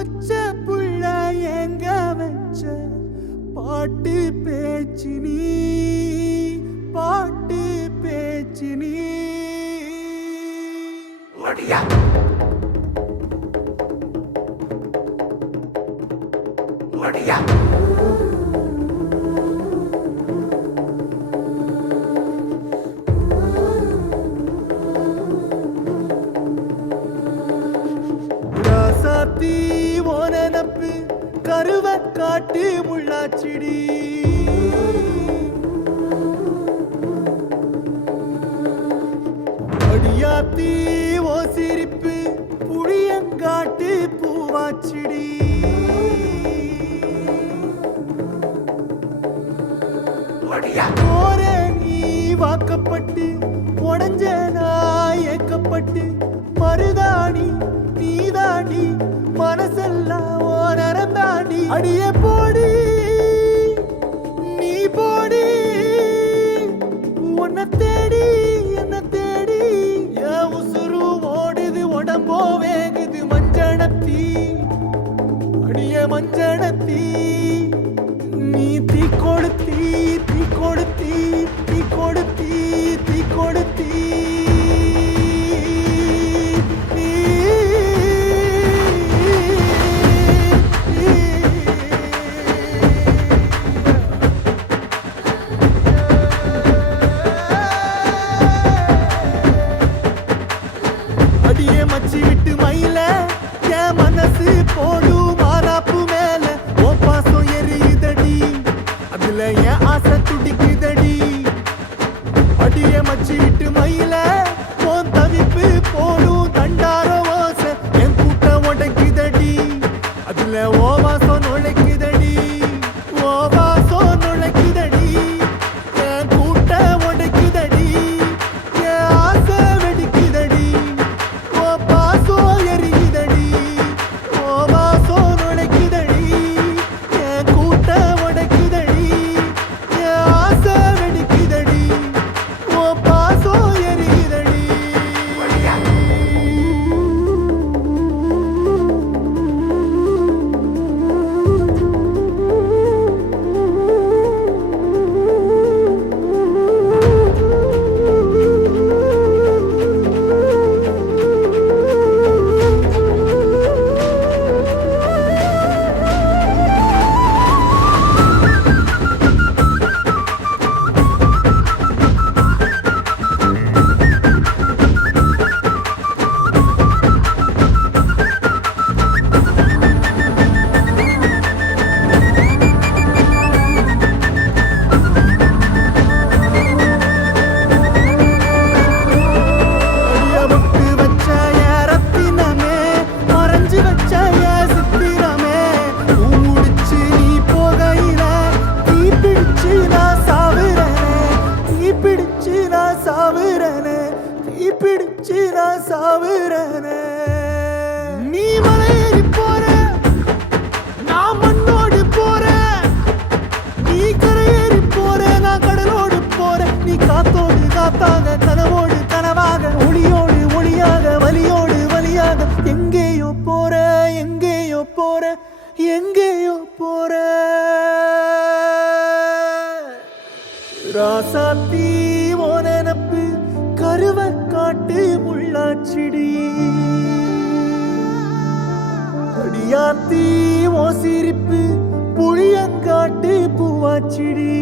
பச்சை புள்ள எங்க வச்ச பாட்டு பேச்சு நீ பாட்டு பேச்சு நீ ஒடியா ஒடியா ராசாத்தி ஓனனப்பு கருவ காட்டு முள்ளாச்சிடி அடியாத்தி ஓ சிரிப்பு புளியங்காட்டு பூவாச்சிடி போரே நீ வாக்கப்பட்டு உடஞ்ச நாய் ஏக்கப்பட்டு மருதாணி நீதாண்டி மனசெல்லாம் ஓ நரந்தாண்டி அடியே போடி நீ போடி உன்னை தேடி என்ன தேடி என் உசுரு ஓடுது உடம்போ வேகுது மஞ்சனத்தி அடியே மஞ்சனத்தி நீ தீ கொடுத்தி தீ கொடுத்தி தீ கொடுத்தி தீ கொடுத்தி அடியே மச்சி விட்டு மயில என் மனசு போடு மாறாப்பு மேல ஓ பாசம் எரியுதடி அதுல என் ஆசை துடிக்குதடி அடியே மச்சி விட்டு மயில உன் தவிப்பு போடும் தண்டார ஓசை என் கூட்ட உடைக்குதடி அதுல ஓ வாசம் நுழைக்குதடி ஓ வாசம் நுழைக்குதடி என் கூட்ட உடைக்குதடி என் ஆசை வெடிக்குதடி ஓ பாசம் எரியுதடி ஓ வாசம் நுழைக்குதடி என் கூட்ட உடைக்குதடி என் ஆசை வெடிக்குதடி ஓ பாசம் எரியுதடி முட்டு வச்ச என் ரத்தினமே மறைஞ்சு வச்ச என் சித்திரமே முடிச்சு நீ போகையில தீ பிடிச்சு நான் சாவுறனே தீ பிடிச்சு நான் சாவுறனே தீ பிடிச்சு நான் சாவுறனே நீ மலையேறி போற நான் மண்ணோடு போறேன் நீ கரையேறி போற நான் கடலோடு போறேன் நீ காத்தோடு காத்தாக கனவோடு கனவாக ஒளியோடு ஒளியாக வலியோடு வலியாக எங்கேயோ போற எங்கேயோ போற எங்கேயோ போற ராசாத்தி ஓ நினப்பு கருவ காட்டு முள்ளாச்சிடி அடியாத்தி ஓ சிரிப்பு புளியங்காட்டு பூவாச்சிடி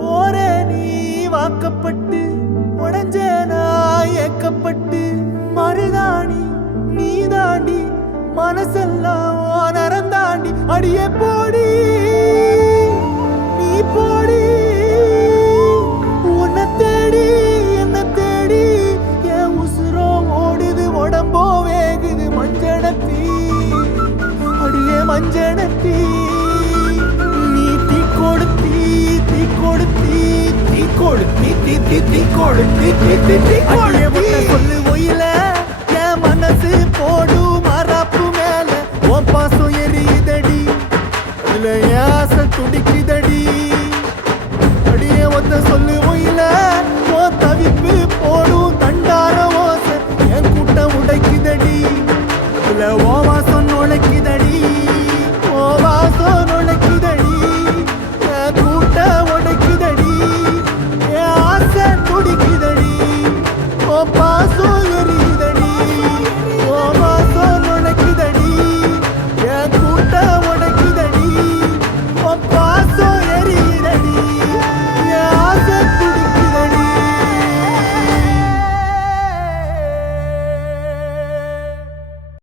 போரே நீ வாக்கப்பட்டு உடஞ்ச நாய் ஏக்கப்பட்டு மருதாணி நீதாண்டி மனசெல்லாம் ஓ நரந்தாண்டி அடியே போடி நீ போடி உன்னை தேடி என்ன தேடி என் உசுரோ ஓடுது உடம்போ வேகுது மஞ்சனத்தி அடியே மஞ்சனத்தி நீ தீ கொடுத்தி தீ கொடுத்தி தீ கொடுத்தி தீ தீ தீ கொடுத்தி தீ தீ தீ கொடுத்தி சொல்லு ஒயில என் மனசு போடு மாறாப்பு மேல உன் பாசம் எரியுதடி அதுல என் ஆசை துடிக்குதடி அடியே ஒத்த சொல்லு ஒயில உன் தவிப்பு